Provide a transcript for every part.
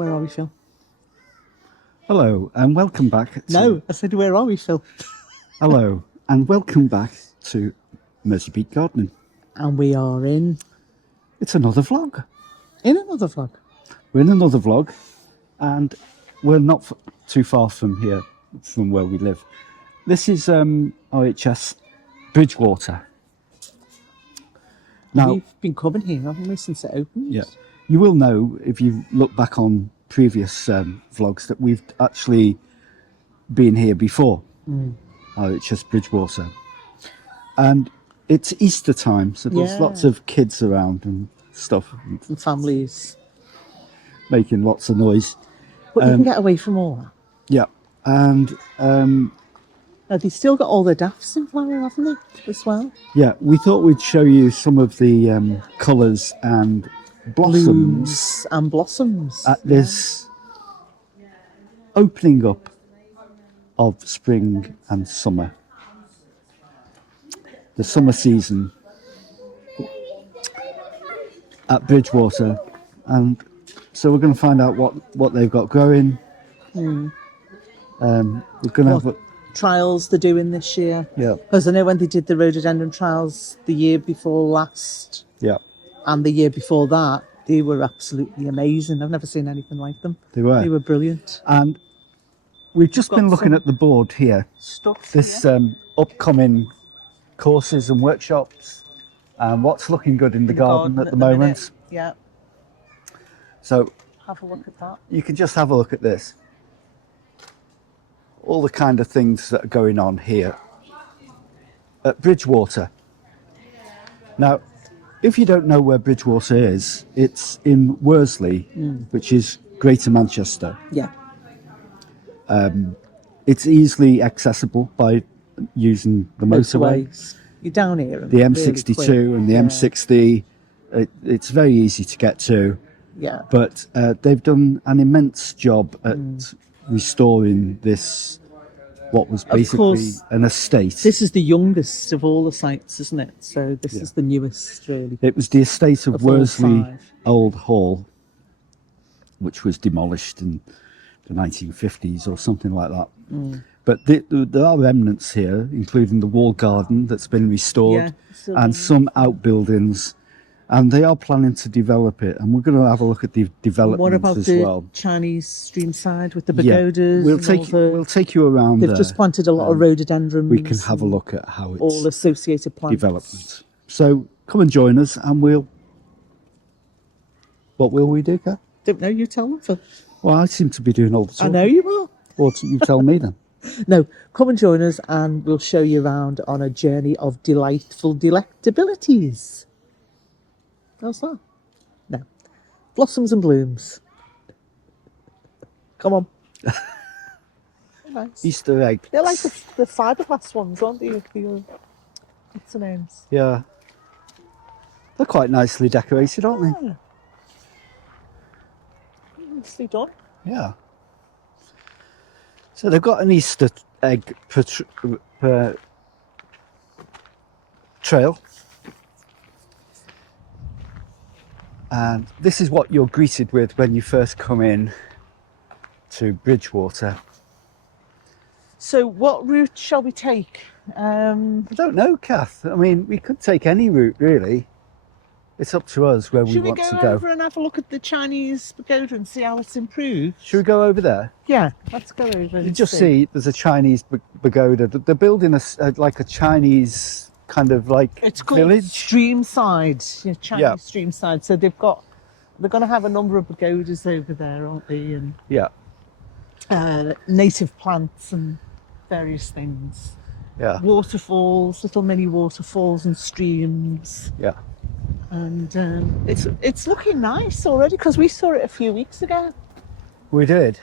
Where are we, Phil? Hello and welcome back to... No, I said, where are we, Phil? Hello and welcome back to Worsley Gardening. And we are in It's another vlog. another vlog. We're in another vlog and we're not too far from here, from where we live. This is RHS Bridgewater. Now, We've been coming here, haven't we, since it opened? yeah, you will know if you look back on previous vlogs that we've actually been here before, RHS Bridgewater. And it's Easter time, so there's lots of kids around and stuff. And families. Making lots of noise. But you can get away from all that. Yeah, and Now, they've still got all the daffs in flower, haven't they, as well? yeah, we thought we'd show you some of the colours and blossoms Blooms and blossoms. at this opening up of spring and summer. The summer season at Bridgewater, and so we're going to find out what they've got growing. We're going to have a, Trials they're doing this year. yeah, Because I know when they did the rhododendron trials the year before last yeah, and the year before that, they were absolutely amazing. I've never seen anything like them. they were. They were brilliant. And we've just been looking at the board here. Stuff. This upcoming courses and workshops and what's looking good in the garden at the moment. minute. Yeah, So have a look at that. you can just have a look at this. All the kind of things that are going on here at Bridgewater. Now, if you don't know where Bridgewater is, it's in Worsley, which is Greater Manchester. Yeah. It's easily accessible by using the motorway. Motorways. You're down here. The M62 and the M60, it's very easy to get to, Yeah. but they've done an immense job at restoring this, what was basically course, an estate. This is the youngest of all the sites, isn't it? So this is the newest, really. It was the estate of all Worsley 5. Old Hall, which was demolished in the 1950s or something like that. But there are remnants here, including the wall garden that's been restored, still and being some outbuildings, and they are planning to develop it. And we're going to have a look at the What development about as the well. Chinese stream side with the Yeah, pagodas? we'll take you around. They've there. just planted a lot of rhododendrons. We can have a look at how it's all associated plants. development. So come and join us, and what will we do, Kath? Don't know. You tell them. Phil. Well, I seem to be doing all the I talking. know you will. Well, you tell me then. No, come and join us and we'll show you around on a journey of delightful delectabilities. How's that? No. Blossoms and blooms. Come on. Nice. Easter egg. They're like the fiberglass ones, aren't they? What's the names? Yeah. They're quite nicely decorated, aren't they? Yeah. Nicely done. Yeah. So they've got an Easter egg per trail. And this is what you're greeted with when you first come in to Bridgewater. So what route shall we take? I don't know, Kath. I mean, we could take any route, really. It's up to us where we Should we want go to go. over and have a look at the Chinese pagoda and see how it's improved? Should we go over there? Yeah, let's go over and You just see there's a Chinese pagoda. They're building like a Chinese kind of like It's called village. Streamside, Chinese Yeah. Streamside. So they're going to have a number of pagodas over there, aren't they? And Yeah, native plants and various things. yeah, Waterfalls, little mini waterfalls and streams. yeah. And it's looking nice already because we saw it a few weeks ago. We did.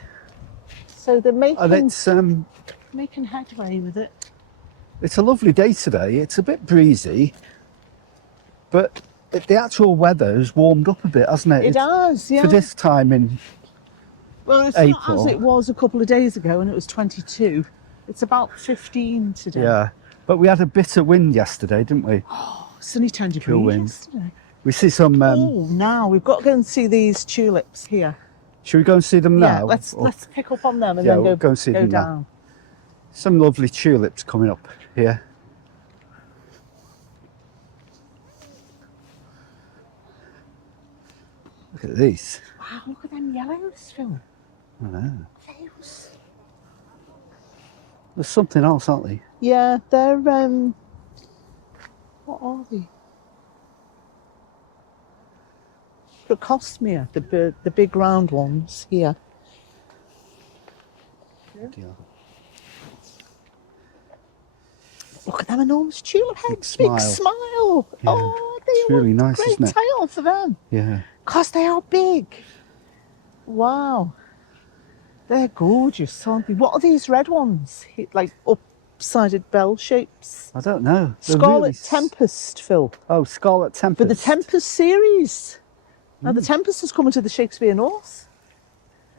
So they're And making headway with it. it's a lovely day today. It's a bit breezy, but the actual weather has warmed up a bit, hasn't it? It has, yeah. For this time in Well, it's April. not as it was a couple of days ago when it was 22. It's about 15 today. yeah. But we had a bitter wind yesterday, didn't we? Sunny turned Cool green wind. yesterday. We see some Now we've got to go and see these tulips here. Should we go and see them now? Yeah, let's pick up on them and Yeah, then we'll go and see them now. down. Some lovely tulips coming up here. Look at these. Wow, look at them yellows, Phil. I know. Those. There's something else, aren't they? Yeah, they're what are they? Procosmia, the big round ones here. Yeah. Look at them enormous tulip heads. Big Big smile. smile. Yeah. Oh, they It's are really a nice, great isn't it? tail for them. Yeah. Because they are big. Wow. They're gorgeous, aren't they? What are these red ones? Like up-sided bell shapes? I don't know. They're Scarlet really Tempest, Phil. Oh, Scarlet Tempest. For the Tempest series. Now, the Tempest has come into the Shakespeare North.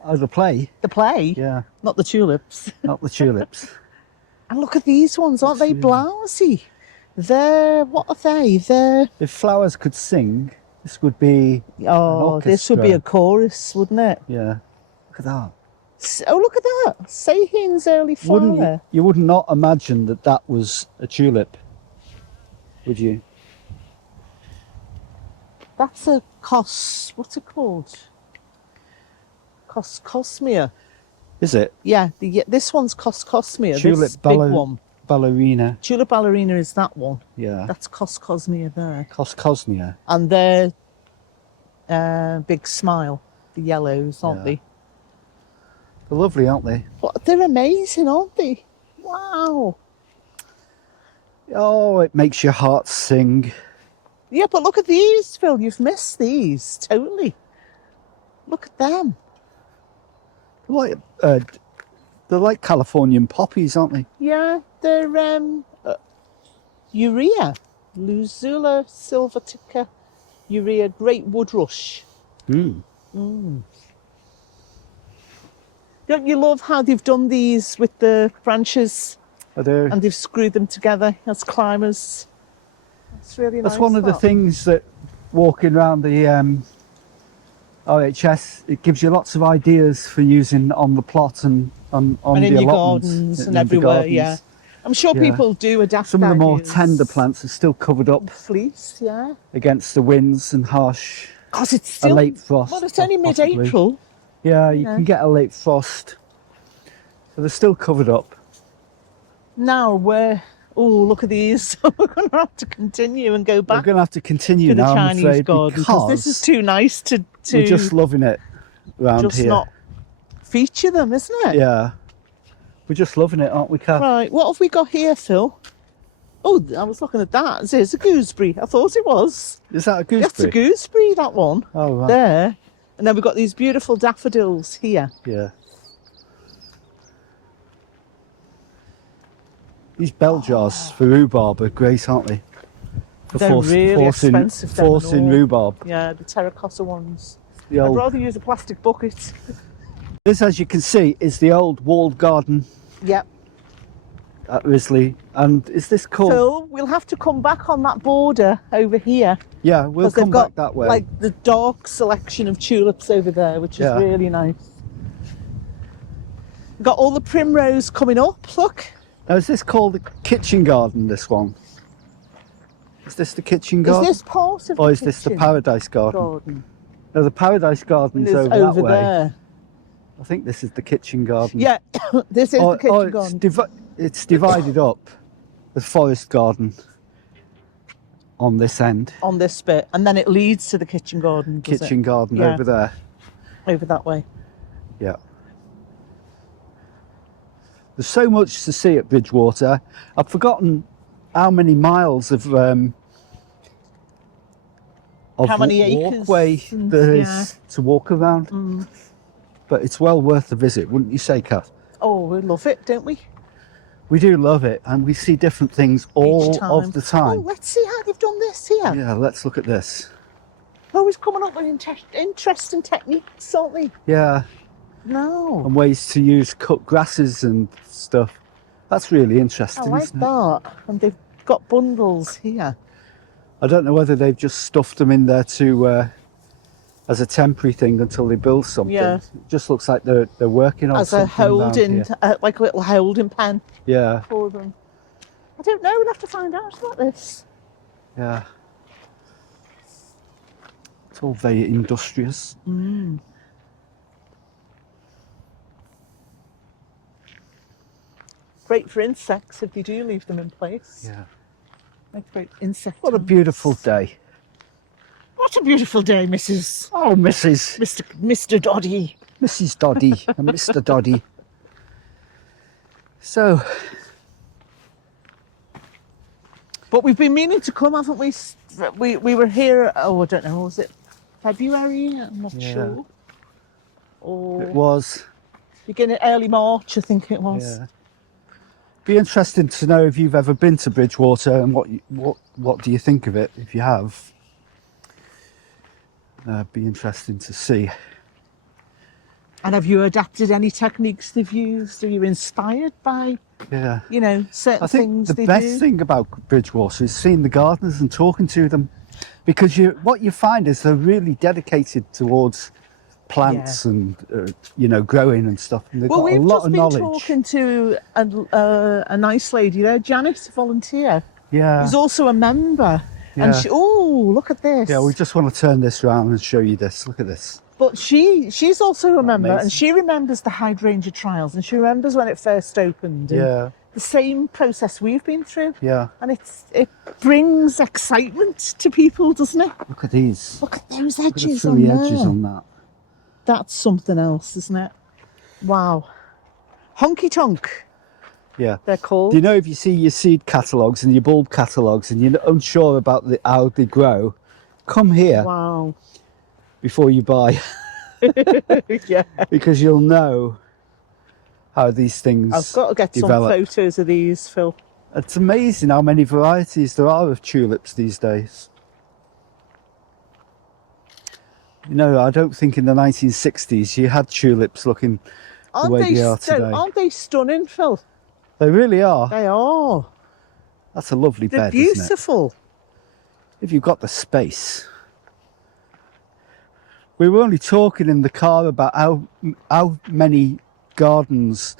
Oh, the play? The play, Yeah, not the tulips. not the tulips. And look at these ones, aren't they blousy? They're, what are they? They're, If flowers could sing, this would be oh, this would be a chorus, wouldn't it? Yeah. Look at that. Oh, look at that. Sahin's early flower. Wouldn't you would not imagine that that was a tulip, would you? That's a what's it called? Cosmia. Is it? Yeah, this one's Cosmia. Tulip This big one. ballerina. Tulip ballerina is that one. Yeah. That's Cosmia there. Cosmia. And they're big smile, the yellows, aren't Yeah. they? They're lovely, aren't they? But they're amazing, aren't they? Wow. Oh, it makes your heart sing. Yeah, but look at these, Phil. You've missed these totally. Look at them. They're like Californian poppies, aren't they? Yeah, they're urea, Luzula sylvatica, urea, great woodrush. Don't you love how they've done these with the branches Are they? and they've screwed them together as climbers? That's really nice. That's one of the things that walking around the RHS, it gives you lots of ideas for using on the plot and on and in the your allotments, gardens in and the everywhere. gardens. Yeah, I'm sure Yeah. people do adapt. Some of the more ideas. tender plants are still covered up Fleece, yeah. against the winds and harsh. Because it's still late frost, Well, it's only possibly. mid-April. Yeah, you Yeah. can get a late frost. So they're still covered up. Now we're look at these. We're going to have to continue and go We're back going to have to continue to the now, I'm Chinese afraid, garden because this is too nice to we're just loving it around just here. not feature them, isn't it? Yeah, we're just loving it, aren't we, Kath? Right, what have we got here, Phil? Oh, I was looking at that. It's a gooseberry. I thought it was. Is that a gooseberry? That's a gooseberry, that one. Oh, right. There. And then we've got these beautiful daffodils here. Yeah. These bell jars for rhubarb are great, aren't they? For They're really expensive, them and forcing all. rhubarb. Yeah, the terracotta ones. The I'd old, rather use a plastic bucket. this, as you can see, is the old walled garden Yep. at Worsley. And is this called? Phil, we'll have to come back on that border over here. Yeah, we'll 'cause they've come got back that way. like the dark selection of tulips over there, which is Yeah. really nice. We've got all the primrose coming up, look. Now, is this called the kitchen garden, this one? Is this the kitchen garden? Is this part of or the is this the kitchen paradise garden? No, the paradise garden's It's over, over that way. there. I think this is the kitchen garden. Yeah, this is the kitchen it's, garden. it's divided up. The forest garden on this end. On this bit, and then it leads to the kitchen garden. does Kitchen it? garden Yeah. over there. Over that way. Yeah. There's so much to see at Bridgewater. I've forgotten how many miles of How many acres walkway and- there is yeah. to walk around. But it's well worth a visit, wouldn't you say, Kath? Oh, we love it, don't we? We do love it, and we see different things all Each time. of the Oh, time. let's see how they've done this here. Yeah, let's look at this. Always coming up with interesting techniques, aren't they? Yeah, No. and ways to use cut grasses and stuff. That's really I interesting, like isn't it? that. And they've got bundles here. I don't know whether they've just stuffed them in there to as a temporary thing until they build something. Yeah. It just looks like they're working on As a something around holding, here. like a little holding pen Yeah, for them. I don't know. We'll have to find out about this. yeah. It's all very industrious. Great for insects if you do leave them in place. Yeah. Like great insect. What a beautiful day. What a beautiful day, Mrs. Oh, Mr. Doddy. Mrs. Doddy and Mr. Doddy. So, But we've been meaning to come, haven't we? We were here. Oh, I don't know. Was it February? I'm not sure. Or it was. beginning early March, I think it was. Yeah. Be interesting to know if you've ever been to Bridgewater and what do you think of it if you have. Be interesting to see. And have you adapted any techniques they've used? Are you inspired by, Yeah. you know, certain I think things the they best do? thing about Bridgewater is seeing the gardeners and talking to them, because what you find is they're really dedicated towards plants and you know, growing and stuff. And they've Well, got a we've lot just of been knowledge. talking to a nice lady there, Janet, a volunteer, Yeah. who's also a member. And Yeah. she, oh, look at this. Yeah, we just want to turn this around and show you this. Look at this. But she's also a member, Amazing. and she remembers the hydrangea trials, and she remembers when it first opened. And Yeah. the same process we've been through. Yeah. And it brings excitement to people, doesn't it? Look at these. Look at those Look at the edges on frilly there. edges on that. That's something else, isn't it? Wow. Honky tonk, Yeah. they're called. Do you know, if you see your seed catalogues and your bulb catalogues and you're unsure about how they grow, come here Wow. before you buy, Yeah. because you'll know how these things I've got to get develop. some photos of these, Phil. It's amazing how many varieties there are of tulips these days. You know, I don't think in the 1960s you had tulips looking the way they are today. Aren't they stunning, Phil? They really are. They are. That's a lovely They're bed, isn't it? beautiful. If you've got the space. We were only talking in the car about how many gardens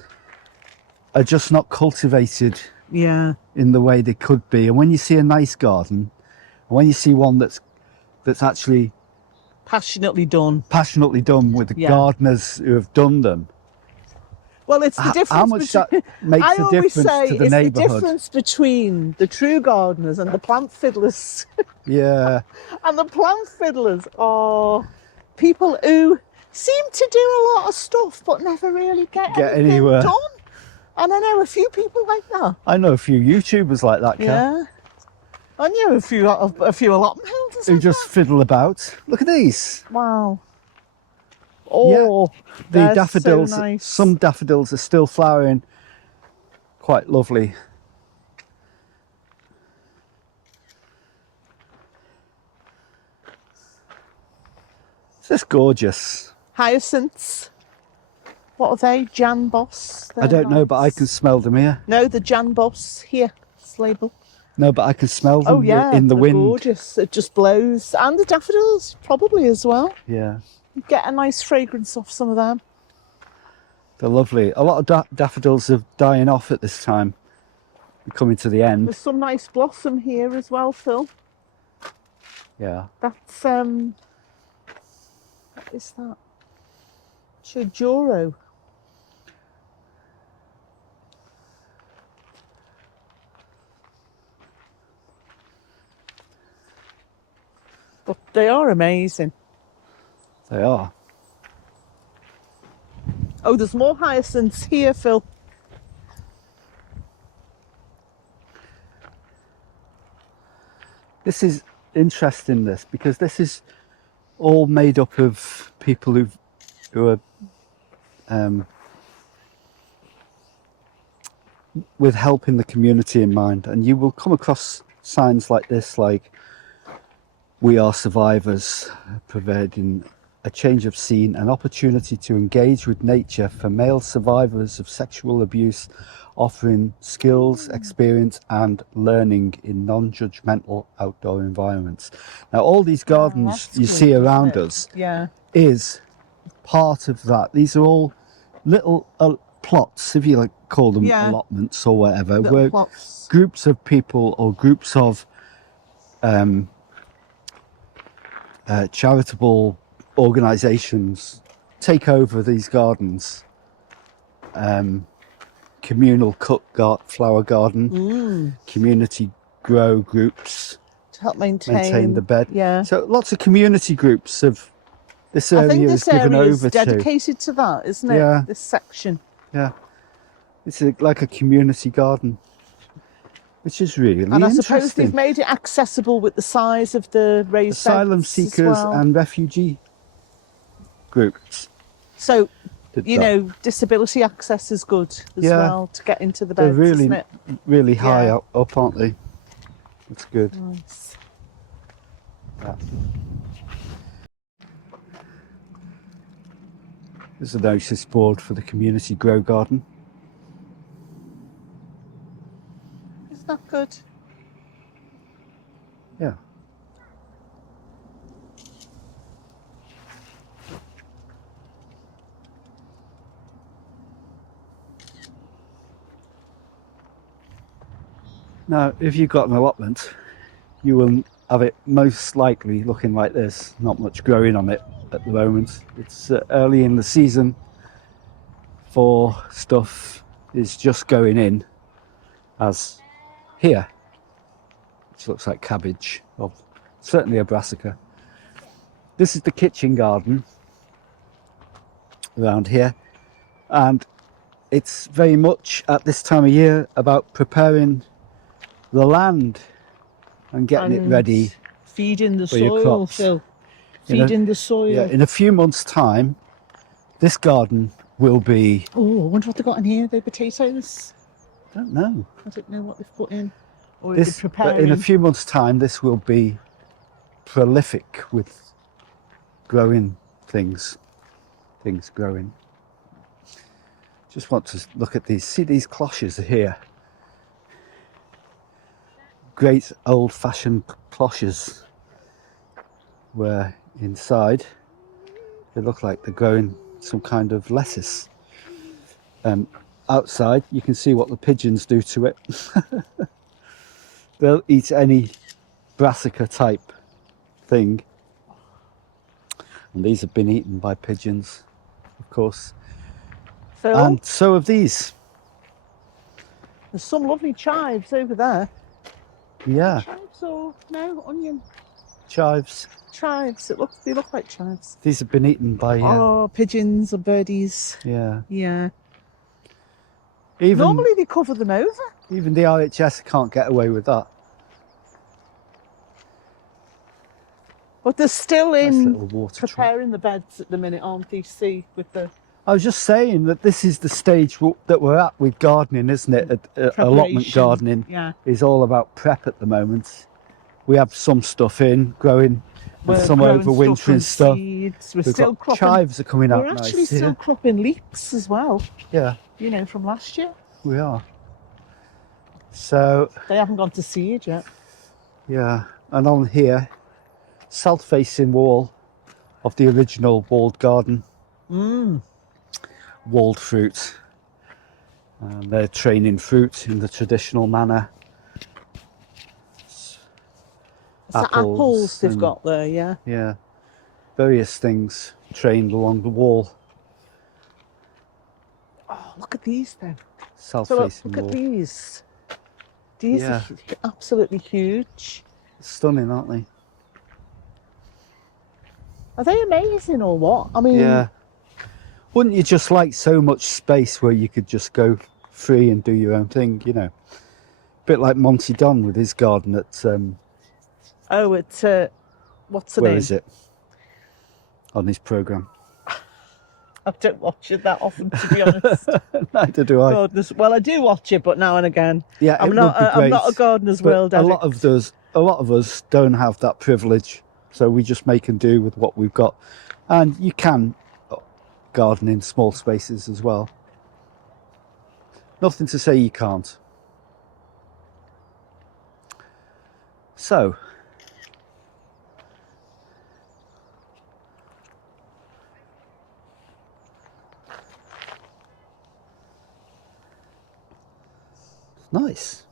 are just not cultivated Yeah. in the way they could be. And when you see a nice garden, and when you see one that's actually Passionately done. passionately done with the Yeah. gardeners who have done them, Well, it's the difference. how much that makes I a always difference say to the it's the neighbourhood. difference between the true gardeners and the plant fiddlers. Yeah, And the plant fiddlers are people who seem to do a lot of stuff but never really get anything anywhere. done. And I know a few people like that. I know a few YouTubers like that, Kat, Yeah. I knew a few allotment holders. who like just fiddle about. Look at these. that. Wow. Oh, The they're daffodils, So nice. some daffodils are still flowering. Quite lovely. It's just gorgeous. Hyacinths. What are they? Jan Boss? I don't know, but I can smell them here. No, the Jan Boss here. This label. No, but I can smell them Oh yeah, in the they're wind. gorgeous. It just blows, and the daffodils probably as well. Yeah, You get a nice fragrance off some of them. they're lovely. A lot of daffodils are dying off at this time. We're coming to the end. There's some nice blossom here as well, Phil. Yeah. That's what is that? Chojoro. But they are amazing. They are. Oh, there's more hyacinths here, Phil. This is interesting, because this is all made up of people who are with helping the community in mind, and you will come across signs like this, like "We are survivors," providing a change of scene, an opportunity to engage with nature for male survivors of sexual abuse, offering skills, experience and learning in non-judgmental outdoor environments. Now all these gardens that's you good, see isn't around it? us Yeah. is part of that. These are all little plots, if you like call them Yeah. allotments or whatever, Little where plots. groups of people or groups of charitable organisations take over these gardens. Communal flower garden, community grow groups To help maintain the bed. Yeah. So lots of community groups of this I area think is this given area is over to. dedicated to that, isn't it? Yeah. This section. Yeah, it's like a community garden, which is really And I suppose interesting. they've made it accessible with the size of the raised Asylum beds seekers as well. and refugee groups. So, did you that. know, disability access is good as Yeah. well to get into the They're beds, really, isn't it? really high Yeah. up, aren't they? That's good. Nice. Yeah. There's a notice board for the community grow garden. Isn't that good? Yeah. Now, if you've got an allotment, you will have it most likely looking like this. Not much growing on it at the moment. It's early in the season for stuff is just going in, as here, which looks like cabbage, or certainly a brassica. This is the kitchen garden around here, and it's very much at this time of year about preparing the land and getting it ready. Feeding the for your soil, crops. Phil. You know, Feeding the soil. Yeah, in a few months' time, this garden will be. Oh, I wonder what they got in here. The potatoes. I don't know. I don't know what they've put in. Or This, is it but preparing? in a few months' time, this will be prolific with growing things growing. Just want to look at these. See these cloches here. Great old-fashioned cloches, where inside they look like they're growing some kind of lettuce. Outside you can see what the pigeons do to it. They'll eat any brassica type thing, and these have been eaten by pigeons, of course. Phil, And so have these. there's some lovely chives over there. Yeah, Chives or no onion? chives. Chives. They look like chives. These have been eaten by Oh, pigeons or birdies. yeah. Yeah. Even Normally they cover them over. even the RHS can't get away with that. But they're still Nice in little water trough. preparing the beds at the minute, aren't they? See, with the I was just saying that this is the stage that we're at with gardening, isn't it? Allotment preparation. gardening Yeah. is all about prep at the moment. We have some stuff in growing, and We're some growing overwintering from stuff. seeds. We're We've still got cropping. chives are coming out We're nice actually still here. cropping leeks as well. Yeah, You know, from last year. we are. So They haven't gone to seed yet. yeah, and on here, south-facing wall of the original walled garden. Walled fruit, and they're training fruit in the traditional manner. It's the apples they've and- got there, yeah. Yeah, various things trained along the wall. Oh, look at these then. South So facing look at wall. these. These Yeah. are absolutely huge. Stunning, aren't they? Are they amazing or what? I mean, Yeah. Wouldn't you just like so much space where you could just go free and do your own thing, you know? Bit like Monty Don with his garden at oh, it's what's the where name? is it? On his programme. I don't watch it that often, to be honest. Neither do I. Goodness. Well, I do watch it, but now and again. Yeah, I'm it not. would be I'm not great, a Gardener's but World a addict. lot of us don't have that privilege, so we just make and do with what we've got. And you can garden in small spaces as well. Nothing to say you can't. So, nice.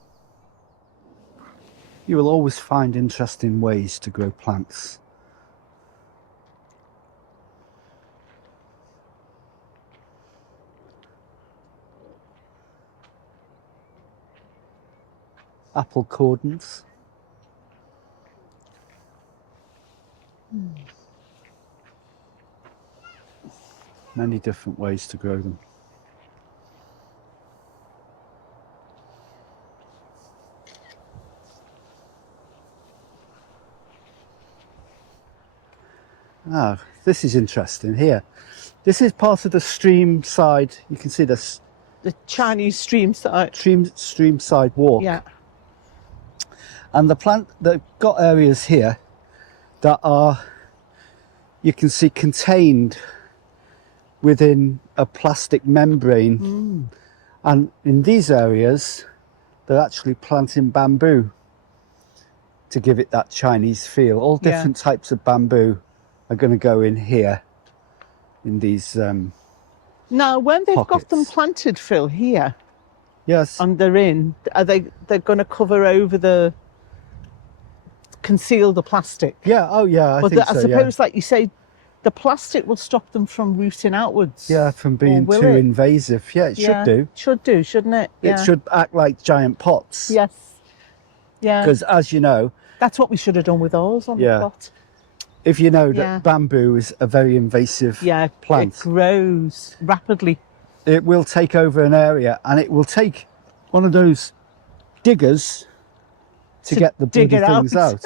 You will always find interesting ways to grow plants. Apple cordons. Many different ways to grow them. Ah, this is interesting here. This is part of the stream side. You can see this The Chinese stream side. stream side walk. Yeah. And the plant, they've got areas here that are, you can see, contained within a plastic membrane. And in these areas, they're actually planting bamboo to give it that Chinese feel. All different types of bamboo are going to go in here, in these Now, when they've got them pockets. planted, Phil, here, Yes. and they're going to cover over conceal the plastic. Yeah. Oh, yeah. I But think I so. suppose, like you say, the plastic will stop them from rooting outwards. Yeah. From being will too it? invasive. Yeah, it should do. Should do, shouldn't it? It should act like giant pots. Yes. Yeah. Because as you know, That's what we should have done with ours on Yeah. the plot. if you know Yeah. that bamboo is a very invasive Yeah. plant, It grows rapidly. it will take over an area, and it will take one of those diggers to get the dig bloody it things out.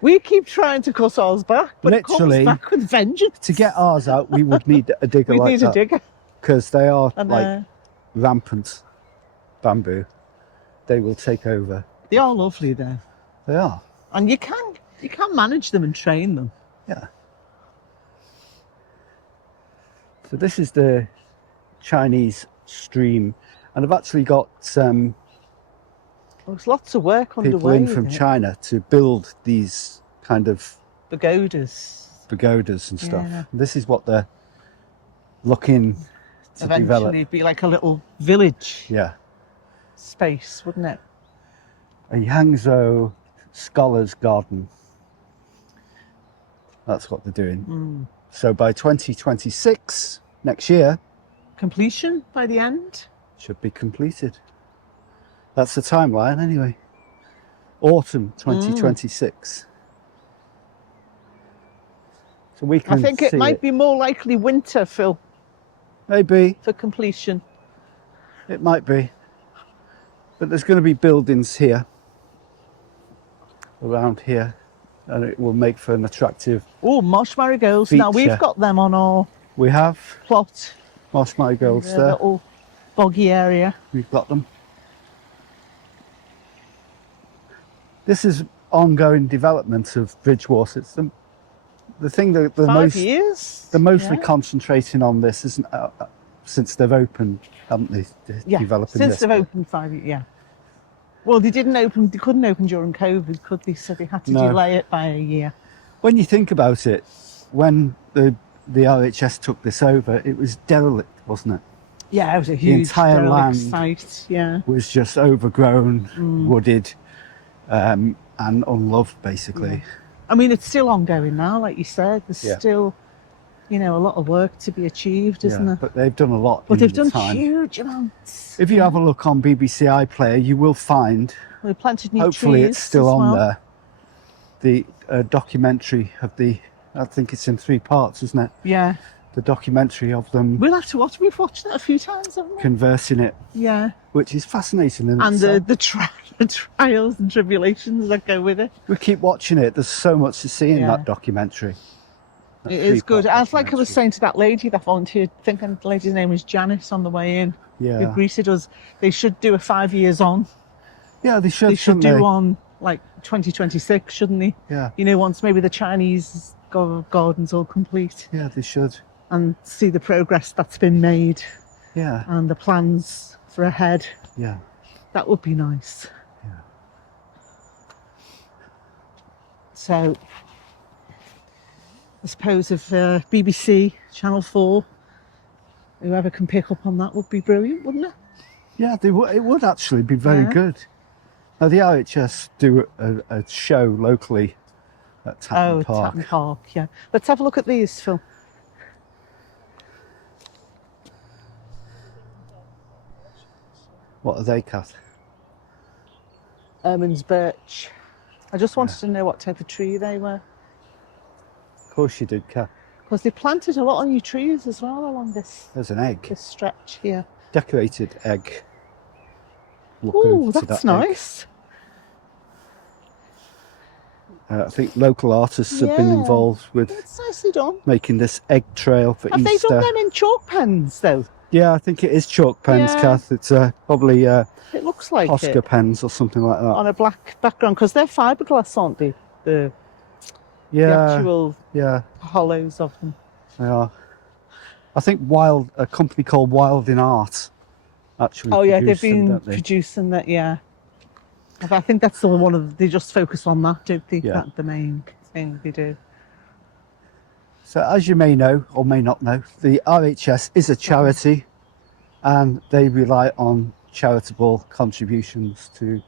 We keep trying to cut ours back, but Literally, it comes back with vengeance. To get ours out, we would need a digger we like need that. a digger. Because they are And, like rampant bamboo. They will take over. they are lovely though. They are. And you can manage them and train them. Yeah. So this is the Chinese stream, and I've actually got There's lots of work people underway. in from with it. China to build these kind of Pagodas. pagodas and stuff. Yeah. This is what they're looking to Eventually develop. it'd be like a little village Yeah. space, wouldn't it? A Hangzhou Scholars Garden. That's what they're doing. So by 2026, next year, Completion by the end. should be completed. That's the timeline anyway. Autumn 2026. So we can I think it see might be more likely winter, Phil, Maybe, for completion. it might be. But there's going to be buildings here, around here, and it will make for an attractive. Oh, marsh marigolds. Now Feature. we've got them on our We have plot. marsh marigolds The there. little boggy area. We've got them. This is ongoing development of Bridgewater. It's the thing that the 5 years. they're mostly Yeah. concentrating on this, isn't since they've opened, haven't they? Yeah, Developing since this. they've opened 5 years, yeah. Well, they couldn't open during COVID, could they? So they had to No. delay it by a year. When you think about it, when the RHS took this over, it was derelict, wasn't it? Yeah, it was a huge entire derelict land site. Yeah. It was just overgrown, wooded, and unloved, basically. I mean, it's still ongoing now, like you said. There's Yeah. still, a lot of work to be achieved, isn't there? But they've done a lot. But in they've the done time. huge amounts. If you have a look on BBC iPlayer, you will find, They planted new hopefully trees it's still as on well. there, the documentary of I think it's in 3 parts, isn't it? Yeah. The documentary of them We'll have to watch. We've watched that a few times, haven't we? conversing it, Yeah. which is fascinating in And itself. the trials and tribulations that go with it. We keep watching it. There's so much to see in Yeah. that documentary. That It is good. 3-part As like I was documentary. saying to that lady that volunteered, thinking the lady's name was Janice on the way in, who Yeah. greeted us. They should do a 5 years on. Yeah, they should. They should shouldn't do one like 2026, shouldn't they? Yeah. Once maybe the Chinese Gardens all complete Yeah, they should. and see the progress that's been made Yeah, and the plans for ahead. yeah. That would be nice. Yeah. So I suppose if BBC, Channel 4, whoever can pick up on that would be brilliant, wouldn't it? Yeah, it would actually be very Yeah. good. Now, the RHS do a show locally at Tatton Park. Tatton Park, yeah. Let's have a look at these, Phil. What are they, Kath? Ermines birch. I just wanted to know what type of tree they were. Of course you did, Kath. Because they planted a lot of new trees as well along this There's an egg. stretch here. Decorated egg. Look Oh, over to that's that egg. nice. I think local artists have been Yeah. involved with It's nicely done. making this egg trail for Have they Easter. done them in chalk pens though? Yeah, I think it is chalk pens, Yeah. Kath. It's probably It looks like Oscar it pens or something like that. on a black background because they're fiberglass, aren't they? The Yeah, actual yeah, hollows of them. they are. I think a company called Wild in Art actually Oh yeah, they've produced them, been don't they? producing that. Yeah, I think that's the one of they just focus on that, don't they? Yeah. That's the main thing they do. So as you may know or may not know, the RHS is a charity and they rely on charitable contributions to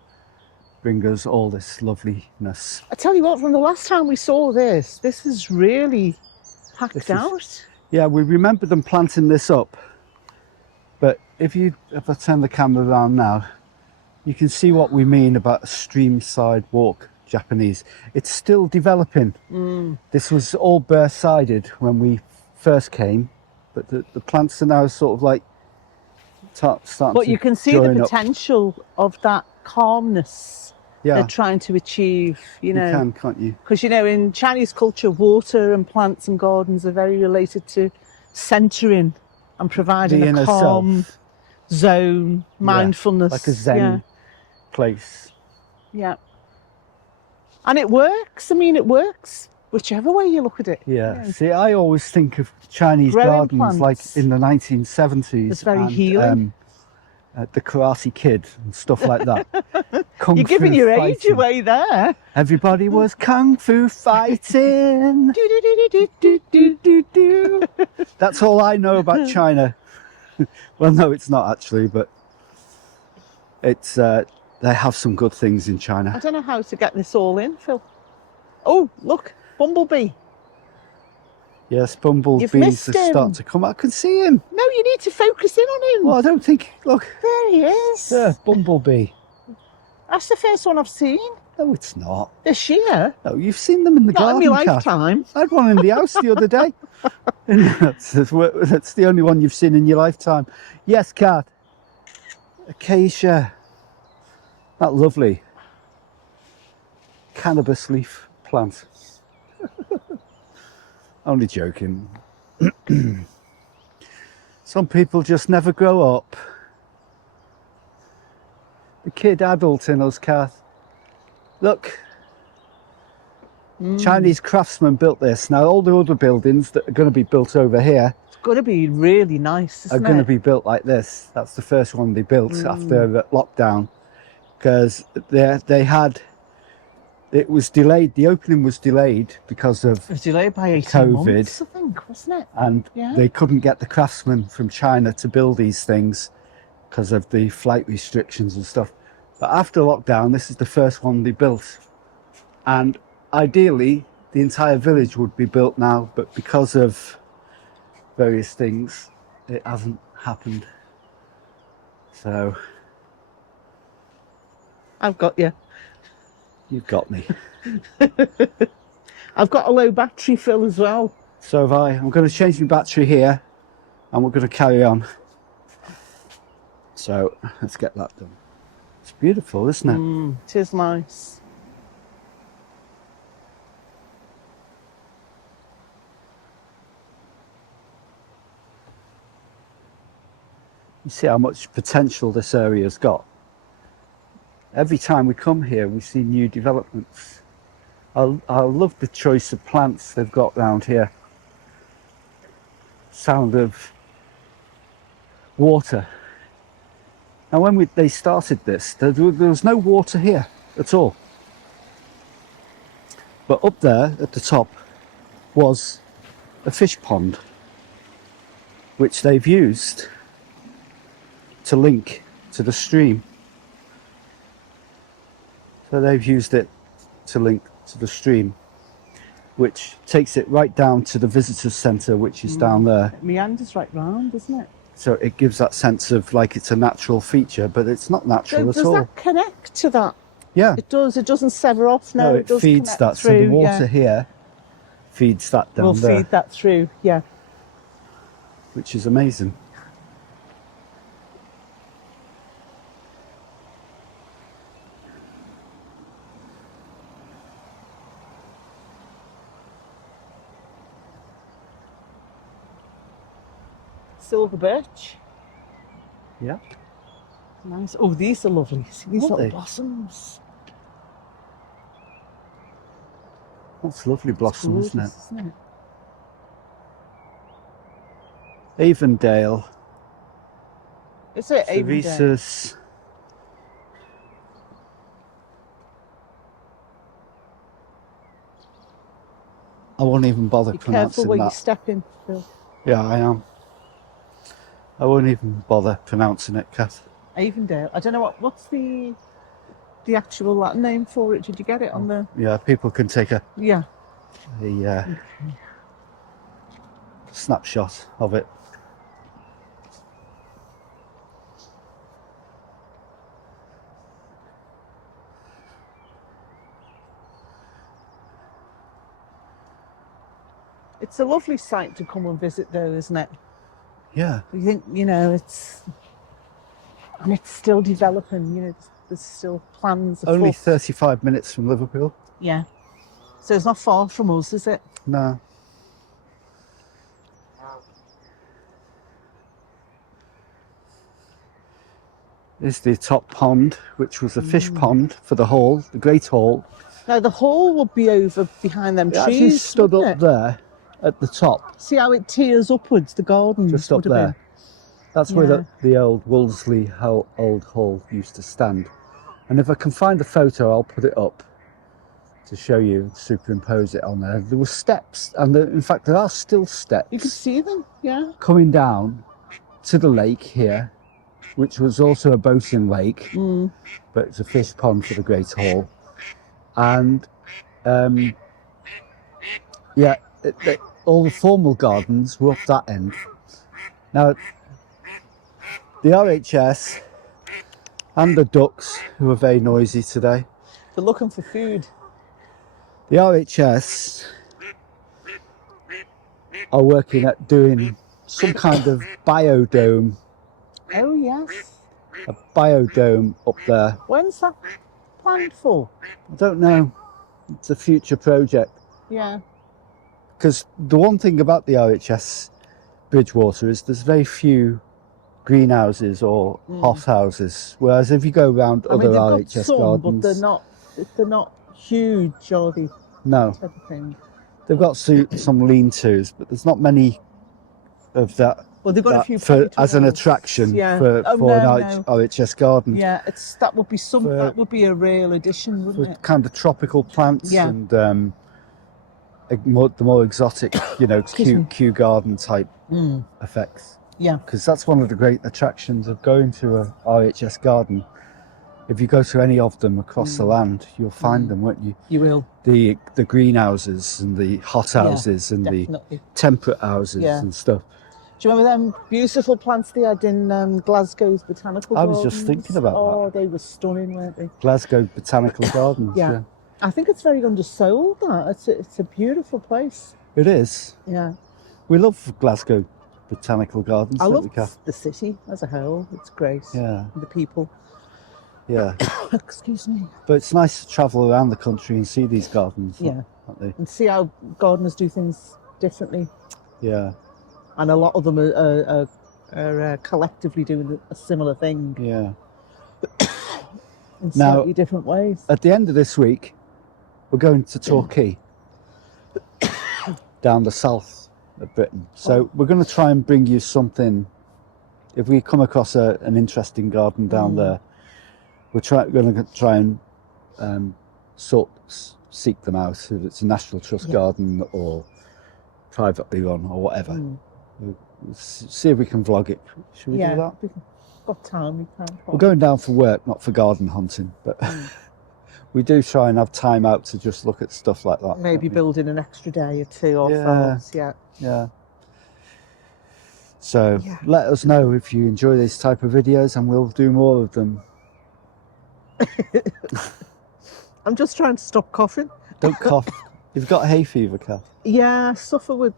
bring us all this loveliness. I tell you what, from the last time we saw this is really packed This is- out. Yeah, we remember them planting this up, but if I turn the camera around now, you can see what we mean about a stream-side walk, Japanese. It's still developing. This was all bare-sided when we first came, but the plants are now sort of like starting But to you can see the join up. potential of that calmness Yeah, they're trying to achieve, you know. you can, can't you? Because, you know, in Chinese culture, water and plants and gardens are very related to centering and providing The a inner calm self. zone, mindfulness. Like a zen place. Yeah. And it works. I mean, it works whichever way you look at it. Yeah. See, I always think of Chinese Growing gardens plants. like in the 1970s. It's very and, healing. The Karate Kid and stuff like that. Kung You're giving fu your age fighting. away there. Everybody was kung fu fighting. Do-do-do-do-do-do-do-do. That's all I know about China. Well, no, it's not actually, but it's they have some good things in I China. don't know how to get this all in, Phil. Oh, look, bumblebee. Yes, bumblebees missed are starting him. to come. I can see him. No, you need to focus in on him. Well, I don't think. Look, There he is. there, bumblebee. That's the first one I've seen No, it's not. this year. No, you've seen them in the Not in garden, my Kath. lifetime. I had one in the house the other day. that's the only one you've seen in your lifetime. Yes, Kath. Acacia. That lovely cannabis leaf plant. Only joking. Some people just never grow up. The kid adult in us, Kath. Look. Chinese craftsmen built this. Now all the other buildings that are going to be built over here It's going to be really nice, are isn't going to it? be built like this. That's the first one they built after the lockdown, because it was delayed. The opening was delayed because of, It was delayed by 18 COVID. months, I think, wasn't it? and Yeah. they couldn't get the craftsmen from China to build these things because of the flight restrictions and stuff. But after lockdown, this is the first one they built, and ideally the entire village would be built now, but because of various things, it hasn't happened. So I've got you. you've got me. I've got a low battery, Phil, as well. So have I. I'm going to change my battery here and we're going to carry on. So let's get that done. It's beautiful, isn't it? It is nice. You see how much potential this area's got. Every time we come here, we see new developments. I love the choice of plants they've got round here. Sound of water. Now when they started this, there was no water here at all. But up there at the top was a fish pond, which they've used to link to the stream. So they've used it to link to the stream, which takes it right down to the visitors centre, which is down there. It meanders right round, doesn't it? So it gives that sense of like it's a natural feature, but it's not natural at Does all. that connect to that? Yeah. It does. It doesn't sever off. No, It does feeds connect that. through, So the water yeah. here feeds that down Will there, feed that through. Yeah. which is amazing. Silver birch. Yeah. Nice. Oh, these are lovely. See these Aren't little they? blossoms. That's lovely blossom, Gorgeous, isn't it? isn't it? Avondale, Is it Avondale? Ceresus. I won't even bother Be careful pronouncing where you that. step in, Phil. Yeah, I am. I won't even bother pronouncing it, Kath. Avondale. I don't know what's the actual Latin name for it. Did you get it on the? Yeah, people can take a Yeah. snapshot of it. It's a lovely site to come and visit, though, isn't it? Yeah. You think, it's still developing. There's still plans. Only afoot. 35 minutes from Liverpool. Yeah. So it's not far from us, is it? No. Is the top pond, which was a fish pond for the hall, the Great Hall. Now the hall would be over behind them It trees. actually stood wouldn't up it? there at the top, See how it tears upwards. The gardens just up would have there. been. That's where Yeah. the old Worsley old hall used to stand. And if I can find the photo, I'll put it up to show you, superimpose it on there. There were steps, and in fact there are still steps You could see them. Yeah. coming down to the lake here, which was also a boating lake, but it's a fish pond for the Great Hall. And all the formal gardens were up that end. Now, the RHS and the ducks, who are very noisy today, They're looking for food. the RHS are working at doing some kind of biodome, Oh yes. a biodome up there. When's that planned for? I don't know. It's a future project. Yeah. Because the one thing about the RHS Bridgewater is there's very few greenhouses or hothouses. Whereas if you go around I mean, other they've got RHS some, gardens, but they're not huge, are they? no, Type of thing. they've got some lean-tos, but there's not many of that. Well, they've got a that few as an pocket attraction walls. Yeah. for Oh, an no. RHS garden. Yeah, that would be For- that would be a real addition, wouldn't For it? kind of tropical plants Yeah. and the more exotic, me. Kew garden type effects. Yeah. Because that's one of the great attractions of going to a RHS garden. If you go to any of them across the land, you'll find them, won't you? You will. The greenhouses and the hothouses and the Definitely. temperate houses Yeah. and stuff. Do you remember them beautiful plants they had in Glasgow's botanical I gardens? was just thinking about Oh, they were stunning, weren't they? Glasgow Botanical Gardens. Yeah. I think it's very undersold. It's a beautiful place. It is. Yeah. We love Glasgow Botanical Gardens, I don't love we, Kath? the city as a whole. It's great. Yeah, The people. yeah. Excuse me. But it's nice to travel around the country and see these gardens, Yeah. aren't they? And see how gardeners do things differently. Yeah, And a lot of them are collectively doing a similar thing yeah. in Now- slightly different ways. At the end of this week, we're going to Torquay, down the south of Britain. So we're going to try and bring you something. If we come across an interesting garden down there, we're going to try and seek them out. If it's a National Trust garden or privately run or whatever. We'll see if we can vlog it. Should we do that? We've got time. We can. We're going down for work, not for garden hunting, but we do try and have time out to just look at stuff like that. Maybe building an extra day or two ourselves. Yeah. So let us know if you enjoy these type of videos, and we'll do more of them. I'm just trying to stop coughing. Don't cough. You've got hay fever, Kath. Yeah, I suffer with.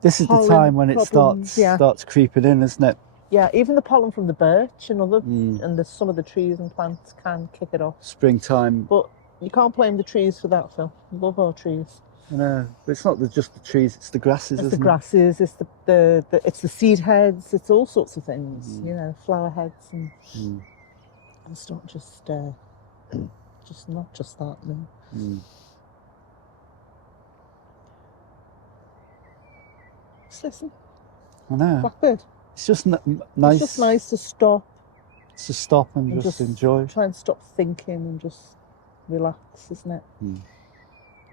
This is the time when it starts creeping in, isn't it? Yeah, even the pollen from the birch and some of the trees and plants can kick it off. Springtime. But you can't blame the trees for that, Phil. I love our trees. I know, but it's not just the trees; it's the grasses. It's the grasses. It's it's the seed heads. It's all sorts of things. You know, flower heads and it's not just not just that. No. Just listen. I know. Blackbird. It's just nice. It's just nice to stop. To stop and just enjoy. Try and stop thinking and just relax, isn't it?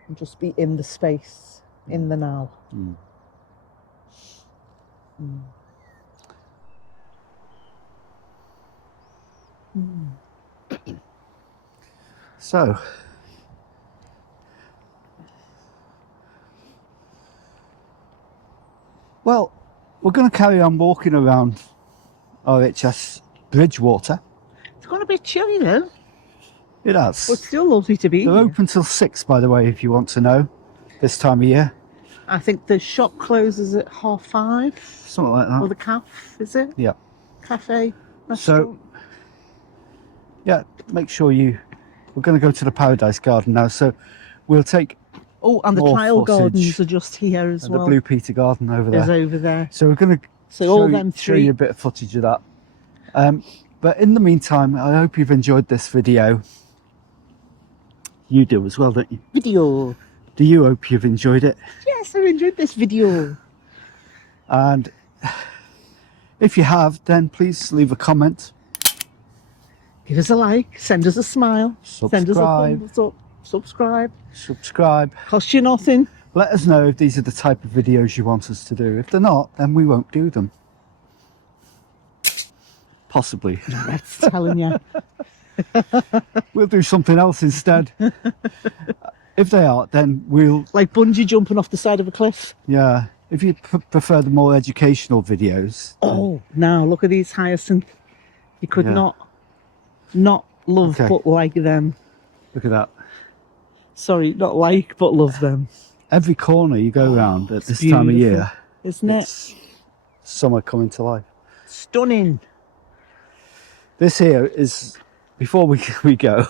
And just be in the space, in the now. So, well, we're going to carry on walking around RHS Bridgewater. It's got a bit chilly though. It has. But it's still lovely to be They're here. open till 6, by the way, if you want to know, this time of year. I think the shop closes at 5:30. Something like that. Or the cafe, is it? Yeah. Cafe, restaurant. So, yeah, make sure we're going to go to the Paradise Garden now, so we'll take... Oh, and the trial gardens are just here as well. The Blue Peter Garden over there. Is over there. So we're going to show you a bit of footage of that. But in the meantime, I hope you've enjoyed this video. You do as well, don't you? Video. Do you hope you've enjoyed it? Yes, I've enjoyed this video. And if you have, then please leave a comment. Give us a like, send us a smile. Subscribe. Send us a thumbs up. Subscribe. Cost you nothing. Let us know if these are the type of videos you want us to do. If they're not, then we won't do them. Possibly. That's telling you. We'll do something else instead. If they are, then we'll... Like bungee jumping off the side of a cliff. Yeah. If you prefer the more educational videos. Oh, now look at these hyacinth. You could not love but like them. Look at that. Sorry, not like but love them. Every corner you go around at this time of year, isn't it? It's summer coming to life. Stunning. This here is, before we go,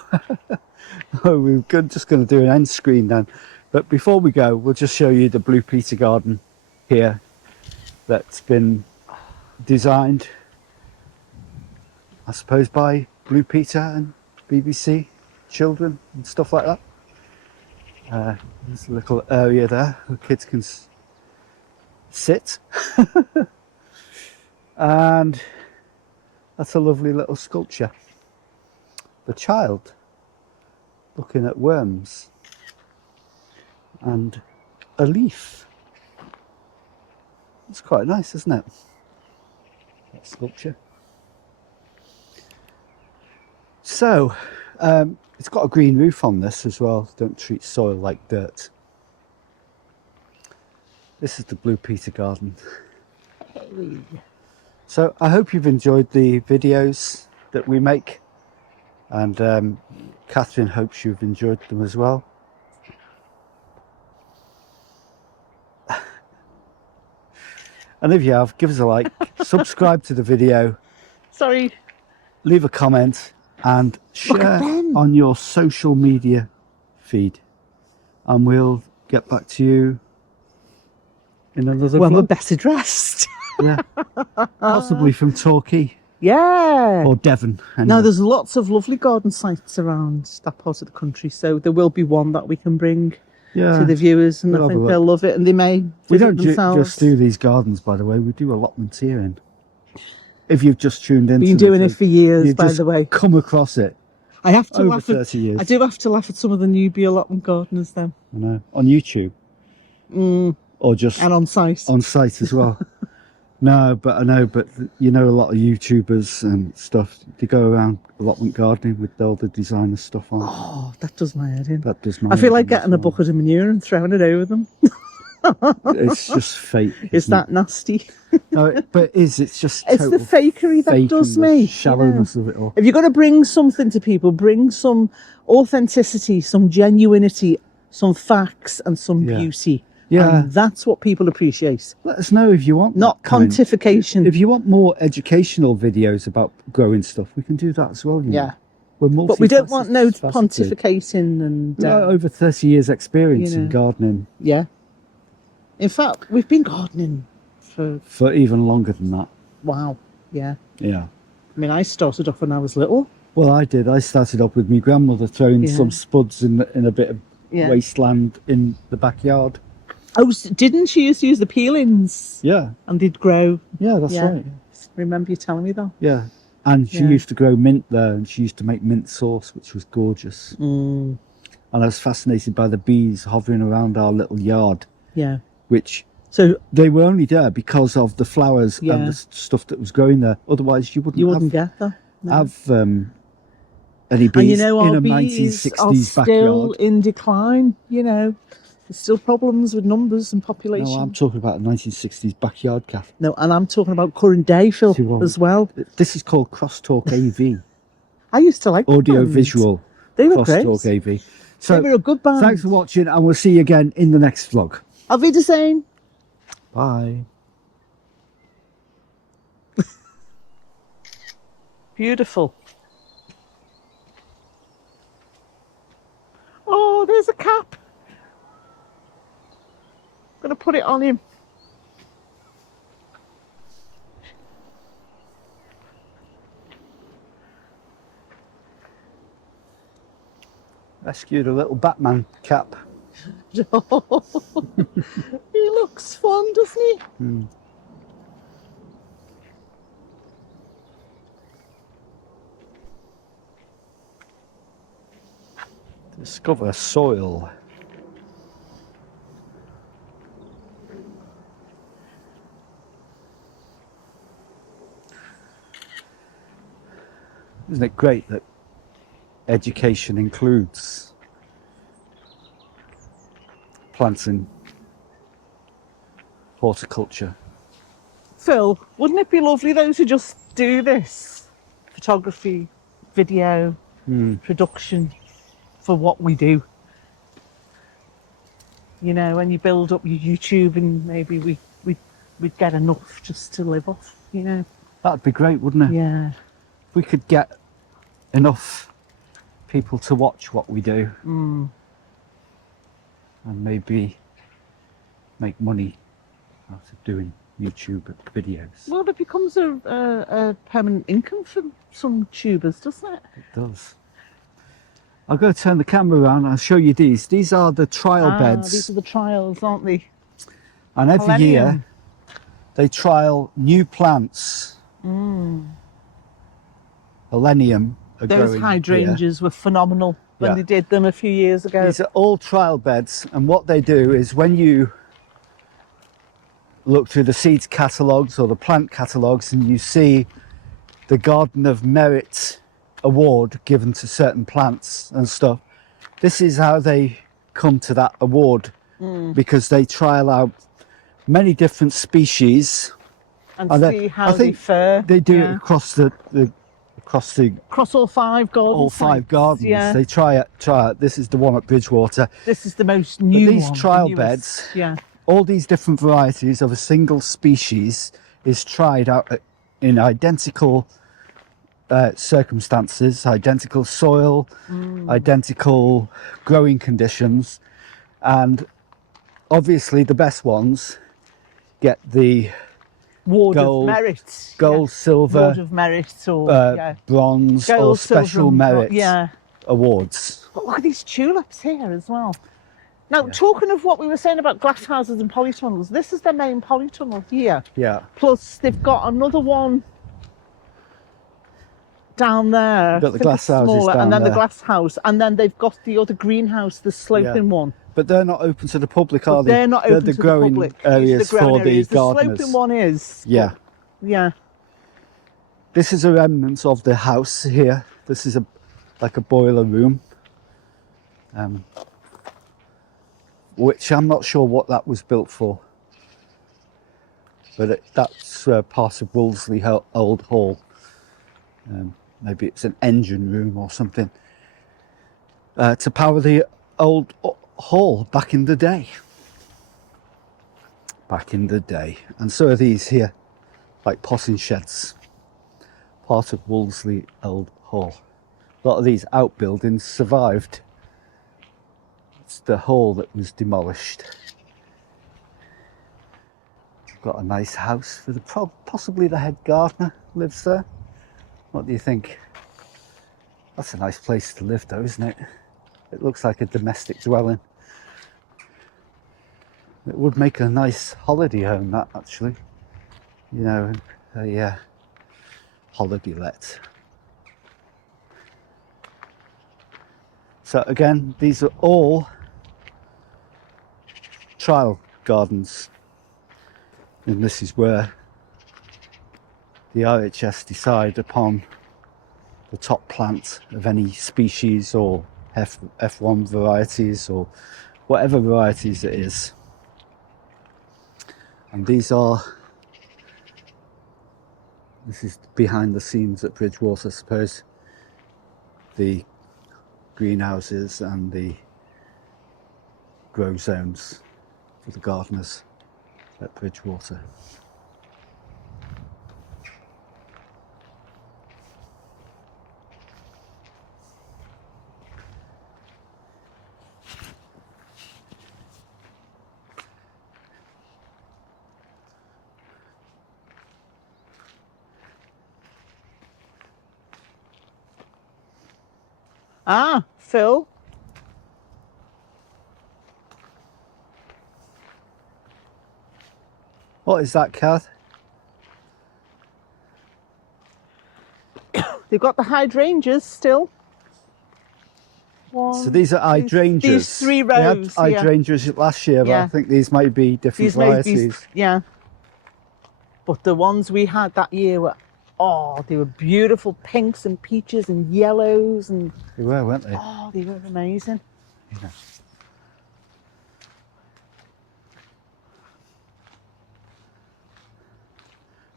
we're just going to do an end screen then. But before we go, we'll just show you the Blue Peter Garden here that's been designed, I suppose, by Blue Peter and BBC children and stuff like that. There's a little area there where kids can sit. And that's a lovely little sculpture. The child looking at worms and a leaf. It's quite nice, isn't it? That sculpture. So, it's got a green roof on this as well. Don't treat soil like dirt. This is the Blue Peter Garden. Hey. So I hope you've enjoyed the videos that we make, and Catherine hopes you've enjoyed them as well. And if you have, give us a like, subscribe to the video. Sorry. Leave a comment and share on your social media feed. And we'll get back to you in another when vlog. we're better dressed. Yeah, possibly from Torquay. Yeah. or Devon. Now, Anyway. there's lots of lovely garden sites around that part of the country, so there will be one that we can bring Yeah, to the viewers, and we'll I have a think look. they'll love it, and they may We visit don't themselves. just do these gardens, by the way. We do allotments here. And if you've just tuned in, Been doing it for years, by the way. Come across it. I have to Over laugh 30 years. I do have to laugh at some of the newbie allotment gardeners, then, I know, on YouTube, or just and on site. on site as well. No, but I know, but you know, a lot of YouTubers and stuff, they go around allotment gardening with all the designer stuff on. Oh, that does my head in. That does my I feel like head in as getting a well. bucket of manure and throwing it over them. It's just fake. Is that nasty? No, but it's just It's the total fakery that fake does and the me. you know. shallowness of it all. If you're going to bring something to people, bring some authenticity, some genuinity, some facts, and some Yeah. beauty. Yeah. And that's what people appreciate. Let us know if you want Not that kind. pontification. If you want more educational videos about growing stuff, we can do that as well. You know. Yeah. We're But we don't want no multifaceted. pontificating and... We've got over 30 years experience you know. in gardening, yeah. In fact, we've been gardening for... for even longer than that. Wow. Yeah. Yeah. I mean, I started off when I was little. Well, I did. I started off with my grandmother throwing Yeah. some spuds in a bit of Yeah. wasteland in the backyard. Oh, didn't she used to use the peelings? Yeah. And they'd grow. Yeah, that's Yeah. right. Remember you telling me that? Yeah. And she Yeah. used to grow mint there, and she used to make mint sauce, which was gorgeous. Mm. And I was fascinated by the bees hovering around our little yard, Yeah. which So they were only there because of the flowers Yeah. and the stuff that was growing there. Otherwise, you wouldn't, you wouldn't get that. No. have any bees And you know, in our a bees are 1960s still backyard. in decline, you know. There's still problems with numbers and population. No, I'm talking about a 1960s backyard, Kath. No, and I'm talking about current day, Phil, See what- as well. This is called Crosstalk AV, I used to like audio bands. visual They were great. Crosstalk AV. They So were a good band. thanks for watching, and we'll see you again in the next vlog. Auf Wiedersehen. Bye. Beautiful. Oh, there's a cap. I'm going to put it on him. Rescued a little Batman cap. He looks fun, doesn't he? Discover soil. Isn't it great that education includes plants and horticulture? Phil, wouldn't it be lovely those who just do this? Photography, video, production for what we do. You know, when you build up your YouTube and maybe we'd get enough just to live off, you know. That'd be great, wouldn't it? Yeah. If we could get enough people to watch what we do and maybe make money out of doing YouTube videos. Well, it becomes a permanent income for some tubers, doesn't it? It does. I'll go turn the camera around and I'll show you these. These are the trial beds. These are the trials, aren't they? And every Millennium. year they trial new plants. Millennium are Those growing hydrangeas were phenomenal when Yeah. they did them a few years ago. here. These are all trial beds, and what they do is when you look through the seeds catalogues or the plant catalogues and you see the Garden of Merit award given to certain plants and stuff, this is how they come to that award, because they trial out many different species and and see how they fare. they do yeah. it across the Across all 5 gardens. all 5 gardens. Yeah. They try it. This is the one at Bridgewater. This is the most new these one. the trial newest. beds- Yeah. All these different varieties of a single species is tried out in identical circumstances, identical soil, identical growing conditions, and obviously the best ones get the Ward gold, of Merit. gold, silver, Ward of Merit or yeah. bronze, Gold, or silver special and merit yeah. awards. But look at these tulips here as well. Now, Yeah. talking of what we were saying about glass houses and polytunnels, this is their main polytunnel here. Yeah. Plus, they've got another one down there. You've got the I think glass it's houses smaller, down and then there. the glass house, and then they've got the other greenhouse, the sloping one. But they're not open to the public, are But they? they're not open the to growing the public. areas These are the growing for areas. the gardeners. The sloping one is. Yeah. But, yeah. This is a remnant of the house here. This is like a boiler room, which I'm not sure what that was built for. But that's part of Worsley Old Hall. Maybe it's an engine room or something. To power the old hall back in the day. Back in the day. And so are these here, like potting sheds. Part of Worsley Old Hall. A lot of these outbuildings survived. It's the hall that was demolished. We've got a nice house for possibly the head gardener lives there. What do you think? That's a nice place to live though, isn't it? It looks like a domestic dwelling. It would make a nice holiday home, that actually. You know, a holiday let. So again, these are all trial gardens. And this is where the RHS decide upon the top plant of any species or F1 varieties or whatever varieties it is. And this is behind the scenes at Bridgewater, I suppose. The greenhouses and the grow zones for the gardeners at Bridgewater. Ah, Phil. What is that, Kath? They've got the hydrangeas still. So these are hydrangeas. These 3 rows. They had hydrangeas last year, but I think these might be different varieties. Yeah. But the ones we had that year were, they were beautiful pinks and peaches and yellows and. They were, weren't they? Oh, they were amazing. Yeah.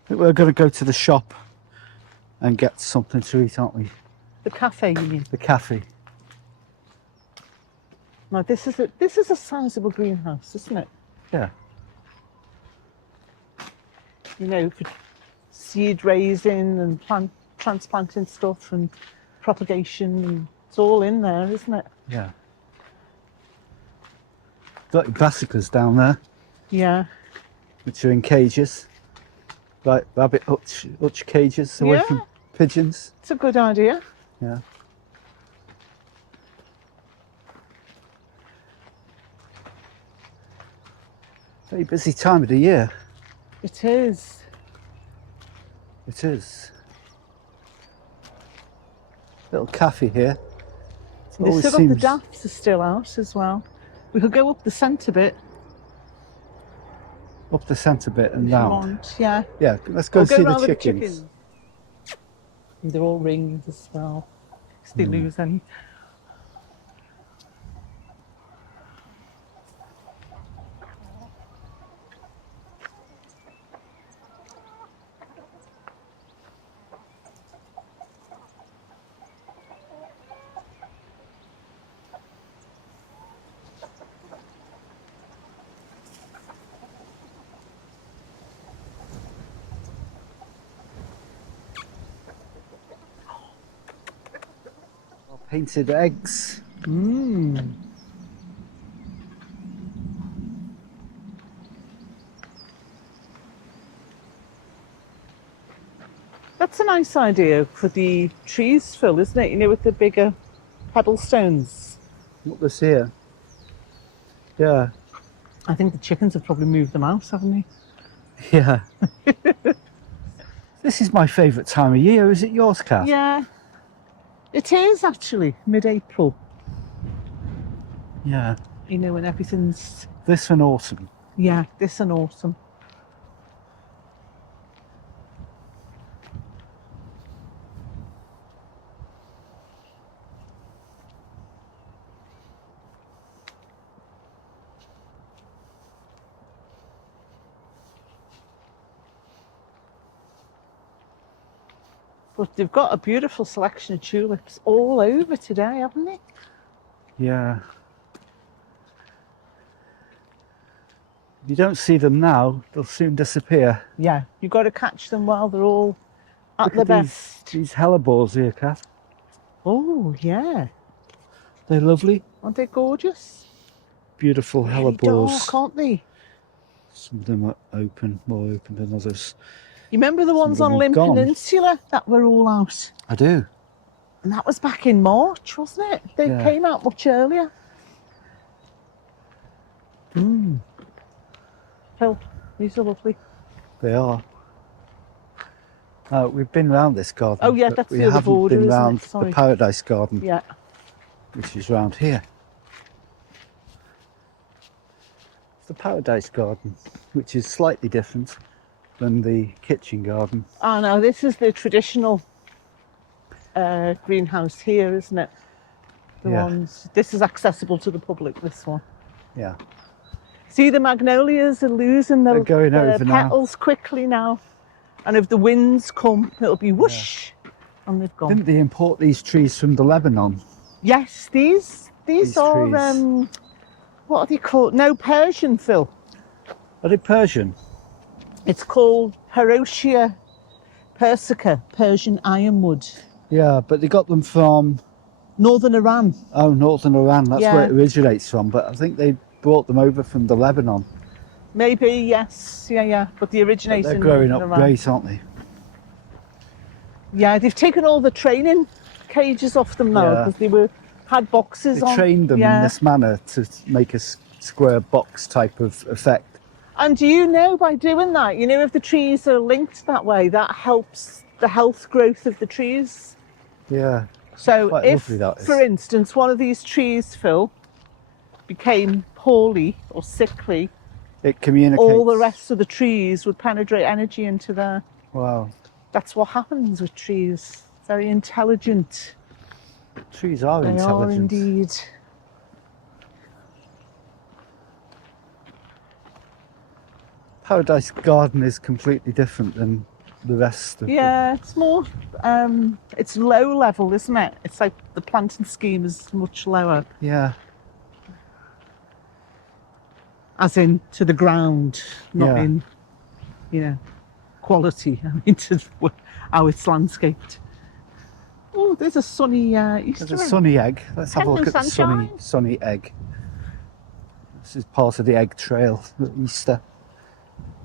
I think we're going to go to the shop and get something to eat, aren't we? The cafe, you mean? The cafe. No, this is a sizable greenhouse, isn't it? Yeah. You know, for seed raising and transplanting stuff and propagation, and it's all in there, isn't it? Yeah. Got your brassicas down there, Yeah. which are in cages. Like rabbit hutch cages away from pigeons. It's a good idea. Yeah. Very busy time of the year. It is. It is. Little cafe here. They've still got the daffs are still out as well. We could go up the centre bit. Up the centre bit and if you round. want. Yeah. Yeah, let's go see the around with chickens. And they're all ringed as well. Because they lose any. Painted eggs. Mmm. That's a nice idea for the trees, Phil, isn't it? You know, with the bigger pebble stones. What this here? Yeah. I think the chickens have probably moved them out, haven't they? Yeah. This is my favourite time of year. Is it yours, Kath? Yeah. It is actually mid-April. Yeah. You know, when everything's... This and autumn. Yeah, this and autumn. But they've got a beautiful selection of tulips all over today, haven't they? Yeah. If you don't see them now, they'll soon disappear. Yeah, you've got to catch them while they're all at Look the at best. These hellebores here, Kath. Oh, yeah. They're lovely. Aren't they gorgeous? Beautiful Really hellebores. dark, aren't they? Some of them are open, more open than others. You remember the ones them on are Limb gone. Peninsula that were all out? I do. And that was back in March, wasn't it? They Yeah. came out much earlier. Phil, these are lovely. They are. We've been round this garden. Oh, yeah, but that's we the other haven't border, been isn't it? round Sorry. the Paradise Garden, Yeah. which is round here. It's the Paradise Garden, which is slightly different than the kitchen garden. Oh, no, this is the traditional greenhouse here, isn't it? The Yeah. ones. This is accessible to the public, this one. Yeah. See, the magnolias are losing They're going over now. petals quickly now. And if the winds come, it'll be whoosh, and they've gone. Didn't they import these trees from the Lebanon? Yes, these are, trees. what are they called? No, Persian, Phil. Are they Persian? It's called Herotia persica, Persian ironwood. Yeah, but they got them from, Northern Iran. northern Iran. That's Yeah. where it originates from. But I think they brought them over from the Lebanon. Maybe, yes. Yeah. But the But originator they're in growing Northern up Iran. great, aren't they? Yeah, they've taken all the training cages off them now Yeah. because they had boxes They on. trained them in Yeah. this manner to make a square box type of effect. And do you know, by doing that, you know, if the trees are linked that way, that helps the health growth of the trees. Yeah. So Quite if, lovely that is. for instance, one of these trees, Phil, became poorly or sickly, It communicates. all the rest of the trees would penetrate energy into there. Wow. That's what happens with trees. Very intelligent. Trees are They are intelligent. indeed. Paradise Garden is completely different than the rest of Yeah, it's more, it's low level, isn't it? It's like the planting scheme is much lower, Yeah. as in to the ground, not Yeah. in, you know, quality. I mean, to how it's landscaped. Oh, there's a sunny Easter There's a egg. sunny egg. Let's have a Hello, look at the sunshine. sunny egg. This is part of the egg trail at Easter.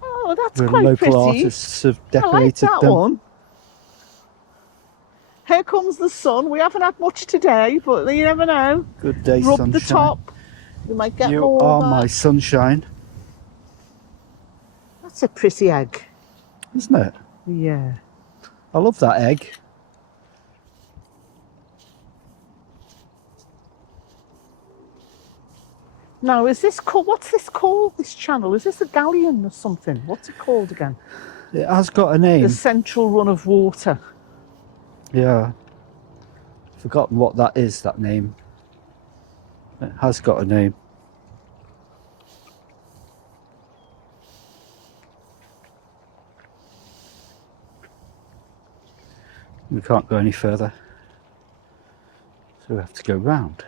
Oh, that's Where quite local pretty. artists have I like decorated that them. one. Here comes the sun. We haven't had much today, but you never know. Good day, Rub sunshine. the top. We might get You more. are back. my sunshine, That's a pretty egg. isn't it? Yeah. I love that egg. Now, is this called? What's this called? This channel? Is this a galleon or something? What's it called again? It has got a name. The central run of water. Yeah. Forgotten what that is, that name. It has got a name. We can't go any further. So we have to go round.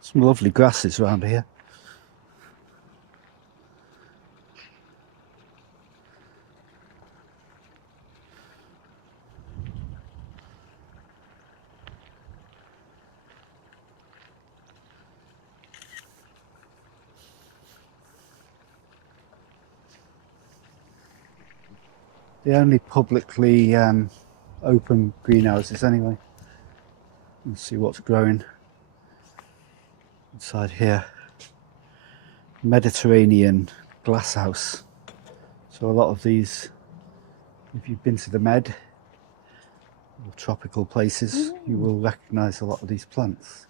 Some lovely grasses around here. the only publicly open greenhouses anyway. Let's see what's growing inside here. Mediterranean glasshouse. So a lot of these, if you've been to the Med or tropical places, you will recognise a lot of these plants.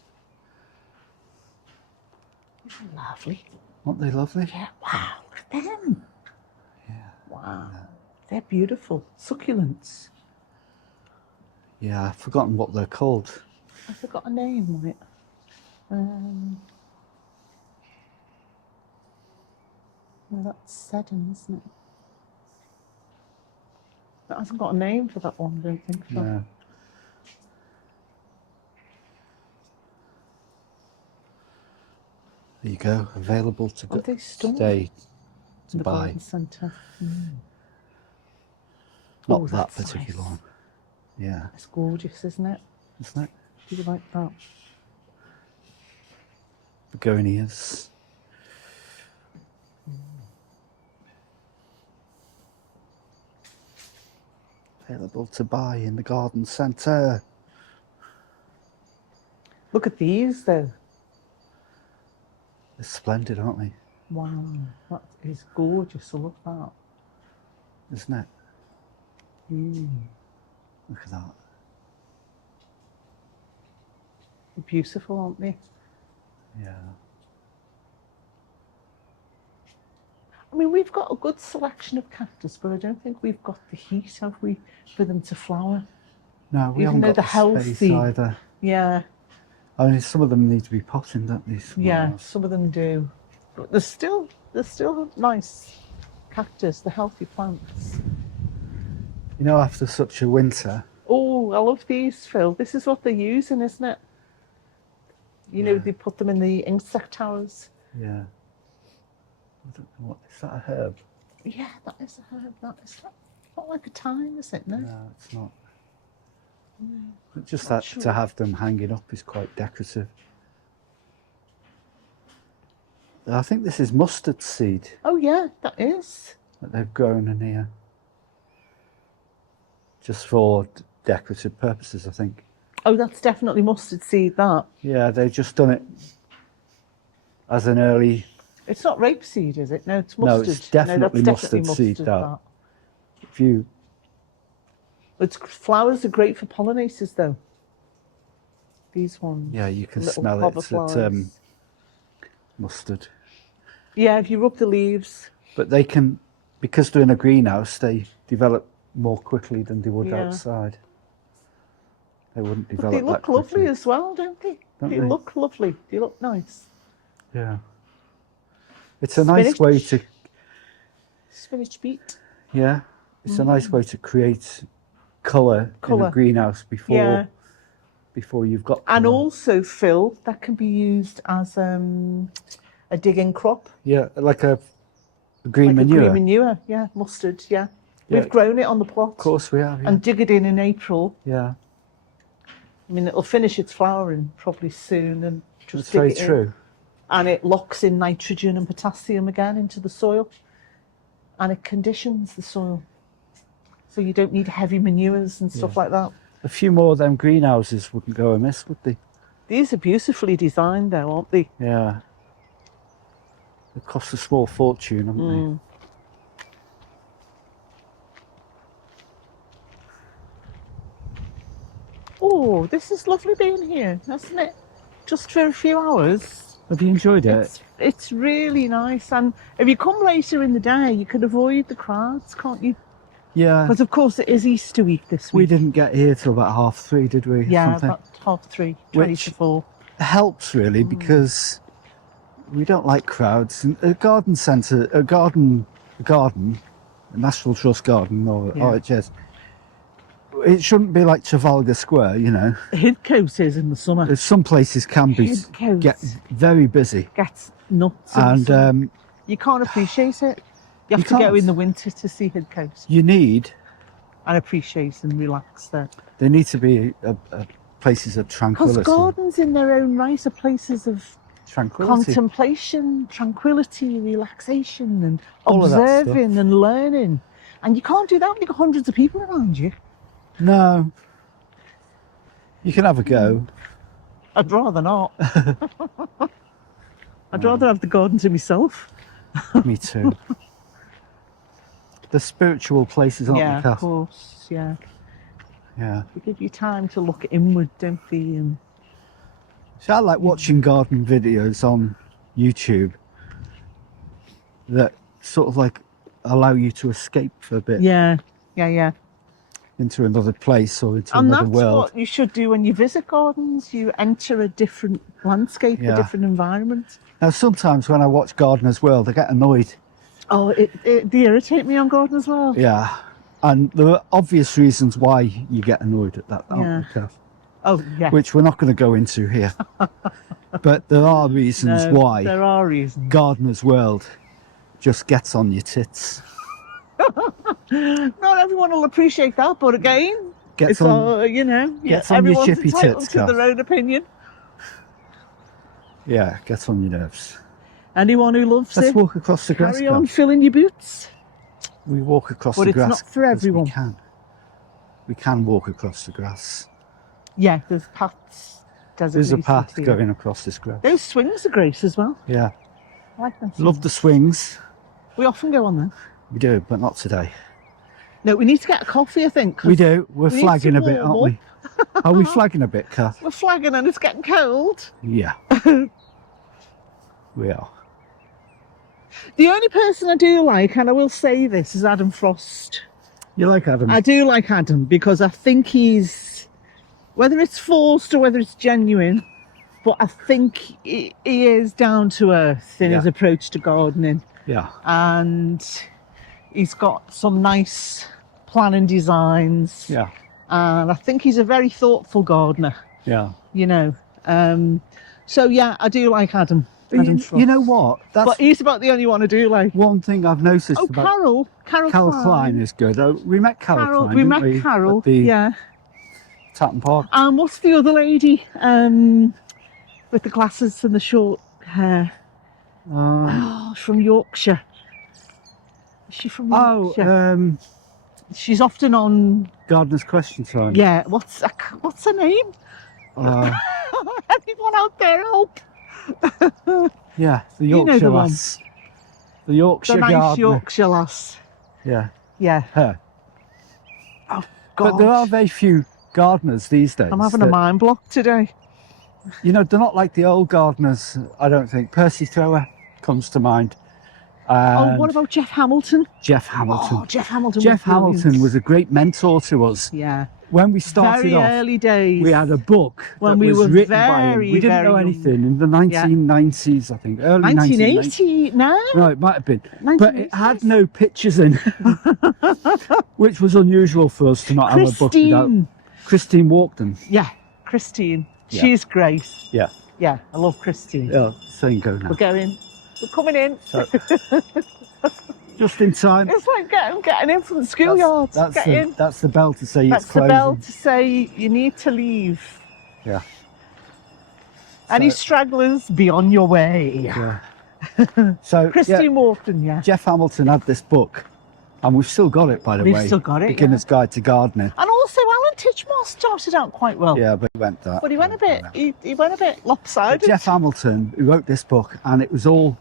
Lovely. Aren't they lovely? Yeah, wow, look at them. Yeah. Wow, they're beautiful. Succulents. Yeah, I've forgotten what they're called. I forgot a name on it. No, that's sedum, isn't it? That hasn't got a name for that one, I don't think so. No. There you go, available to Are they stored stay to in the buy. garden centre? Not Oh, that that's particular nice. one. Yeah, It's gorgeous, isn't it? isn't it? Do you like that? Begonias. Available to buy in the garden centre. Look at these, though. They're splendid, aren't they? Wow, that is gorgeous. So look at that. Isn't it? Look at that. They're beautiful, aren't they? Yeah. I mean, we've got a good selection of cactus, but I don't think we've got the heat, have we, for them to flower? No, we Even haven't though got they're the healthy. space either. Yeah, I mean, some of them need to be potted, don't they? Some yeah, are. some of them do. But they're still nice cactus, the healthy plants. You know, after such a winter, Oh, I love these, Phil. This is what they're using, isn't it? You know, Yeah. they put them in the insect towers. yeah. I don't know what is that, a herb? Yeah, that is a herb. That is not like a thyme, is it? No. No, it's not. But just Not that sure. to have them hanging up is quite decorative. I think this is mustard seed Oh yeah, that is. that they've grown in here. Just for decorative purposes, I think. Oh, that's definitely mustard seed. That. Yeah, they've just done it as an early. It's not rapeseed, is it? No, it's No, mustard. it's definitely that's mustard seed, that. If you, Its flowers are great for pollinators, though. These ones. yeah, you can Little smell it. clover It's flowers. mustard. Yeah, if you rub the leaves. But they can, because they're in a greenhouse, they develop more quickly than they would Yeah. outside. They wouldn't But develop they that look quickly. lovely as well, don't they? Don't They they? look lovely. They look nice. Yeah. It's a nice way to, Spinach beet. yeah, it's a nice way to create colour in Colour. a greenhouse before Yeah. before you've got And colour. also, Phil, that can be used as a digging crop. Yeah, like a green Like manure. a green manure. Yeah, mustard, yeah. Yeah. We've grown it on the plot. Of course we have, yeah. And dig it in April. Yeah, I mean, it'll finish its flowering probably soon and just that's dig very it in. true. And it locks in nitrogen and potassium again into the soil. And it conditions the soil. So you don't need heavy manures and stuff like that. A few more of them greenhouses wouldn't go amiss, would they? These are beautifully designed though, aren't they? Yeah. They cost a small fortune, haven't Oh, this is lovely being here, hasn't it? Just for a few hours. they? Have you enjoyed it? It's really nice. And if you come later in the day, you can avoid the crowds, can't you? Yeah. Because of course it is Easter week this We week. didn't get here till about 3:30, did we? Yeah, Something. about 3:30, 20 Which- to 4. Helps really because we don't like crowds. And a garden centre, a National Trust garden or Yeah. RHS, it shouldn't be like Trafalgar Square, you know. Hidcote is in the summer. Some places can be Hidcote get very busy, gets nuts. in the and summer. You can't appreciate it. You have You to go can't. in the winter to see Hidcote you need. and appreciate and relax there. There need to be places of Because tranquility. gardens in their own right are places of Tranquility. contemplation, tranquility, relaxation and All of that stuff. observing and learning. And you can't do that when you've got hundreds of people around you. No. You can have a go. I'd rather not. I'd rather have the garden to myself. Me too. The spiritual places, aren't Yeah, they, of Kath? course, yeah. Yeah. We give you time to look inward, don't we? And So I like watching garden videos on YouTube that sort of like allow you to escape for a bit yeah, yeah. into another place or into And another that's world. what you should do when you visit gardens. You enter a different landscape, Yeah. a different environment. Now, sometimes when I watch Gardener's World, I get annoyed. Oh, they irritate me on garden as well. Yeah. And there are obvious reasons why you get annoyed at that, aren't there, Kath? Oh, yeah. Which we're not going to go into here. But there are reasons No, why there are reasons. Gardener's World just gets on your tits. Not everyone will appreciate that, but again, Gets it's on, all, you know, gets on your everyone's chippy entitled tits, to Kath. their own opinion. Yeah, gets on your nerves. Anyone who loves Let's it, walk across the grass. carry on Kath. filling your boots. We walk across But the it's grass. not for 'cause everyone. We can. We can walk across the grass. Yeah, there's paths. There's a designated path here. going across this grass. Those swings are great as well. Yeah. I like them. Love the swings. We often go on them. We do, but not today. No, we need to get a coffee, I think. 'cause We do. We're we need flagging to a bit, aren't warm we? Are we flagging a bit, Kath? We're flagging and it's getting cold. Yeah. We are. The only person I do like, and I will say this, is Adam Frost. You like Adam? I do like Adam because I think he's, whether it's forced or whether it's genuine, but I think he is down to earth in his Yeah. approach to gardening. Yeah. And he's got some nice planning designs. Yeah. And I think he's a very thoughtful gardener, Yeah. you know. So yeah, I do like Adam. But Adam you Frost. know what? That's But he's about the only one I do like. one thing I've noticed Oh, about Carol Carol Klein is good. We met Carol Klein, we didn't met we? Carol, At the yeah. Tatton Park. And what's the other lady with the glasses and the short hair? Oh, from Yorkshire. Is she from Yorkshire? She's often on. Gardener's Question Time. Yeah, what's her name? Uh, Anyone out there help? yeah, the You know Yorkshire the one. lass. The Yorkshire The nice gardener. Yorkshire lass. Yeah, Yeah. her. Oh God. But there are very few gardeners these days. I'm having a mind block today. You know, they're not like the old gardeners, I don't think. Percy Thrower comes to mind. And What about Jeff Hamilton? Jeff Hamilton. Oh, Jeff Hamilton. Jeff was brilliant. Hamilton was a great mentor to us. Yeah. When we started Very off, early days. we had a book When that we was were written by him. very, We didn't very know young. anything in the 1990s, I think. Early 1980s. 1980. No. No, it might have been. But it 1980s. had no pictures in, which was unusual for us to not have a book without. Christine Walkden. Yeah, Christine. Yeah. She's great. Yeah. Yeah, I love Christine. Yeah, same go now. We're going. We're coming in. So, just in time. It's like getting in from the schoolyard. Get in. That's the bell to say That's it's the closing. bell to say you need to leave. Yeah. Any So- stragglers, be on your way. Yeah. So Christine Walkden, yeah. Jeff Hamilton had this book, and we've still got it, by the We've way. still got it, Beginner's Guide to Gardening. And also Alan Titchmore started out quite well. Yeah, but he went that. But he went a bit he went a bit lopsided. But Jeff Hamilton, who wrote this book, and it was all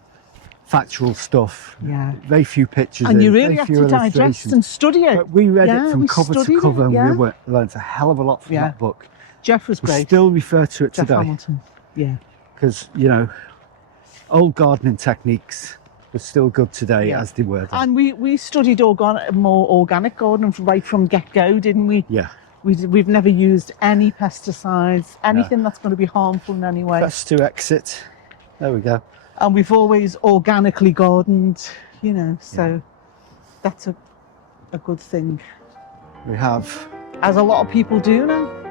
factual stuff. Yeah. Very few pictures. And in, you very really have few to digest illustrations. and study it. But we read Yeah, it from we cover to studied cover, it, and yeah. we learned a hell of a lot from Yeah. that book. Jeff was We great. still refer to it Jeff today Hamilton. Yeah. because old gardening techniques are still good today Yeah. as they were then. And we studied more organic gardening right from get-go, didn't we? Yeah. We've never used any pesticides, anything that's going to be harmful in any way. Best to exit. There we go. And we've always organically gardened, so that's a good thing. We have. As a lot of people do now.